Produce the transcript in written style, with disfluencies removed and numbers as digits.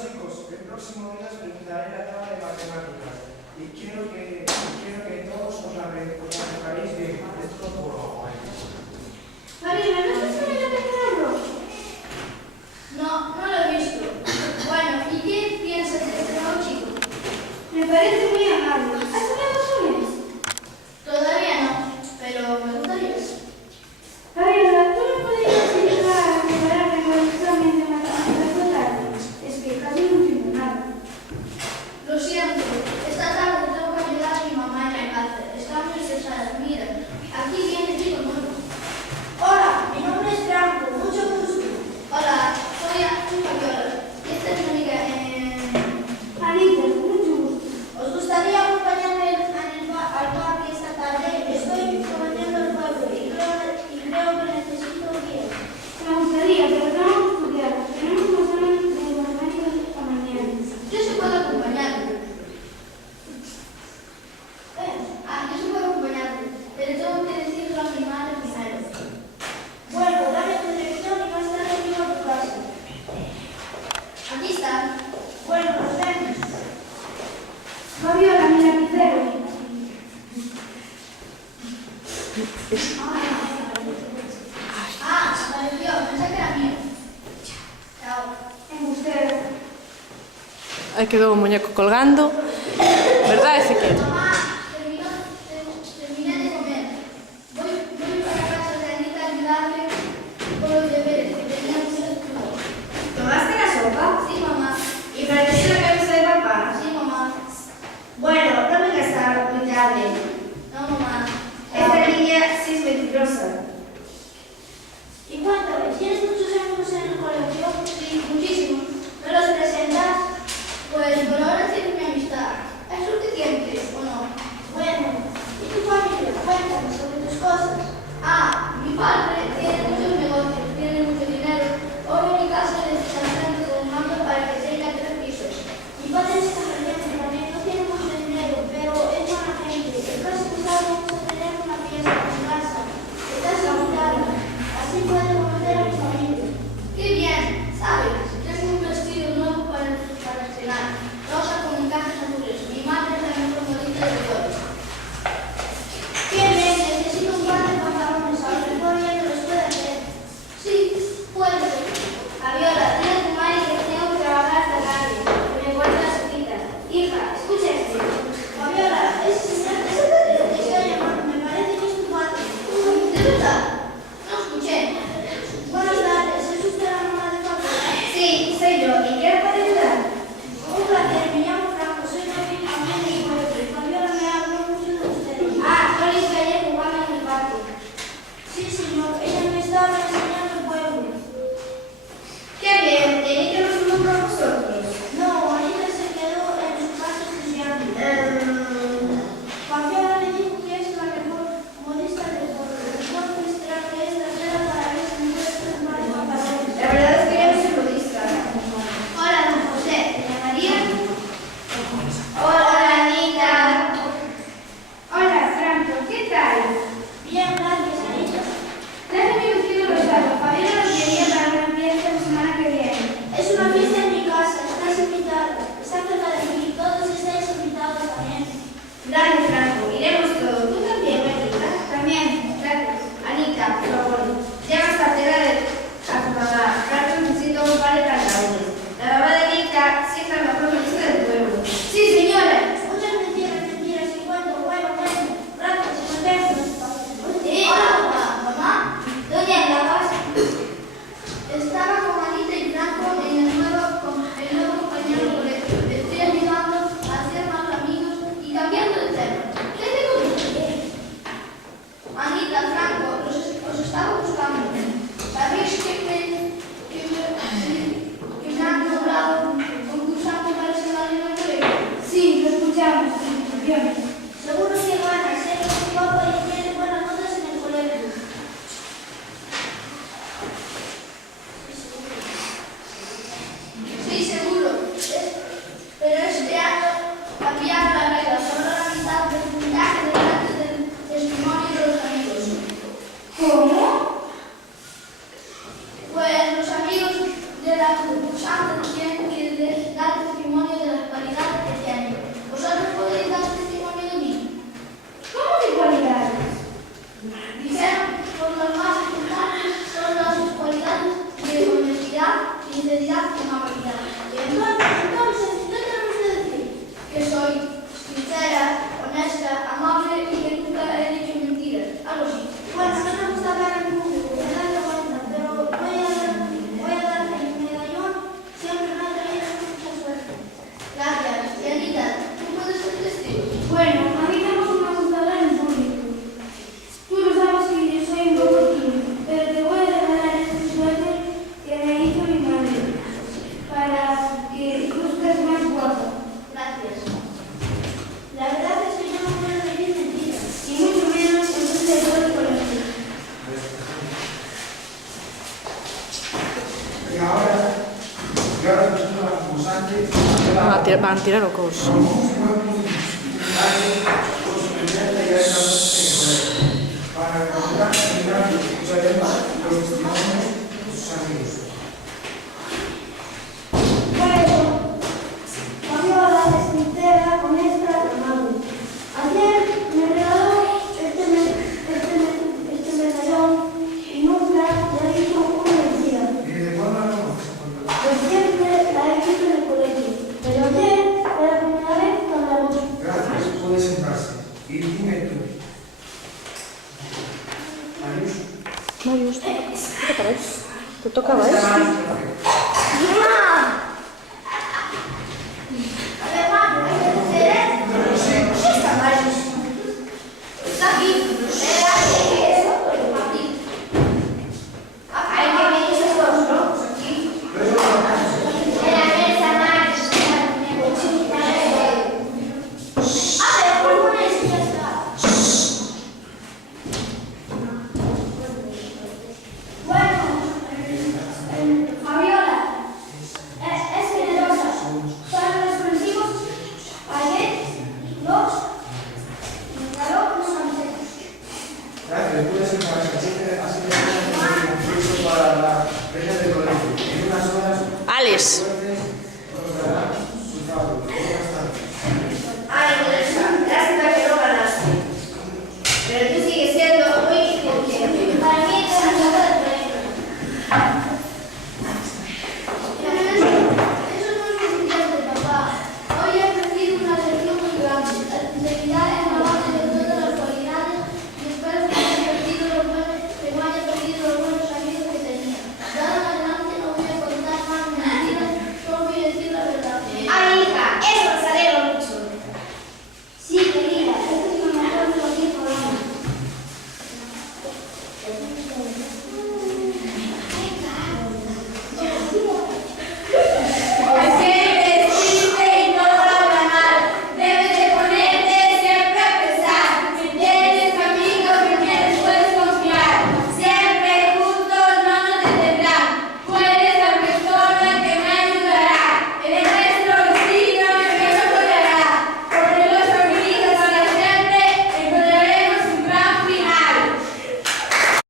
chicos, el próximo día os presentaré la tabla de matemáticas y quiero que todos os la preparéis bien. Esto por favor. Marina, ¿no estás viendo el carro? No, no lo he visto. Bueno, ¿y qué piensas de este nuevo chico? Me parece muy amable. ¿Has hablado con él? Todavía no, pero me gustaría. Gabriela, ¿tú me podrías ayudar a prepararme con el examen de matemáticas de tarde? Es que casi no entiendo nada. Lo siento, esta tarde tengo que ayudar a mi mamá en la cárcel. Está muy estresada. Mira, aquí viene el chico nuevo. Hola, mi nombre es Franco, mucho gusto. Hola, soy Fabiola. Y esta es mi amiga. Anita, mucho gusto. ¿Os gustaría acompañarme al parque esta tarde? Estoy prometiendo el pueblo y creo que necesito guía. Me gustaría, pero tengo que estudiar. Tenemos un examen de matemáticas esta mañana. Yo sí puedo acompañarte. Yo sí puedo acompañarte, pero tengo que decirlo a mi madre primero. Bueno, dame tu dirección y más tarde llego a tu casa. Aquí está. Bueno, nos vemos. Fabiola, mi lapicero. Apareció. Pensé que era mío. Chao. Embustero. Aí quedou o muñeco colgando. Verdade, Ezequiel? Mamá, terminé de comer. Voy para casa de Anita a ayudarle con los deberes que teníamos que estudiar. ¿Tomaste la sopa? Sí, mamá. ¿Y prendiste la cabeza de papá? Sí, mamá. Bueno, no vengas a estar muy tarde. No, mamá. Esta niña sí es mentirosa. Y cuéntame, ¿tienes muchos amigos en el colegio? Sí, muchísimo. ¿Me los presentas? Pues por ahora tienes mi amistad. ¿Es suficiente o no? Bueno, ¿y tu familia? Cuéntame sobre tus cosas. Mi padre tiene muchos negocios, tiene mucho dinero. Ahora mi casa le está haciendo con un mando para que tenga 3 pisos. Mi padre es canadiense también, no tiene mucho dinero, pero es buena gente. El próximo sábado vamos a tener una fiesta en su casa. ¿Estás ahora nosotros la concursante Van a tirar o cos. para recordar y escuchar los testimonios de sus amigos. Bueno, Fabiola es sincera, honesta y amable. Ayer me regaló este medallón y nunca le ha dicho una mentira. ¿Y de cuándo la conoces? Pues siempre la he visto en el colegio, pero ayer fue la primera vez que hablamos. Gracias, puede sentarse. Y dime tú. Marius. Marius, ¿qué te parece? ¿Te tocaba ¿Dónde eso? está Marius? Perfecto. Fabiola es generosa, son expresivos. Ayer nos regaló unos consejos. Gracias, puede sentarse. Así que incluso para la regla del colegio. En unas horas. Alex.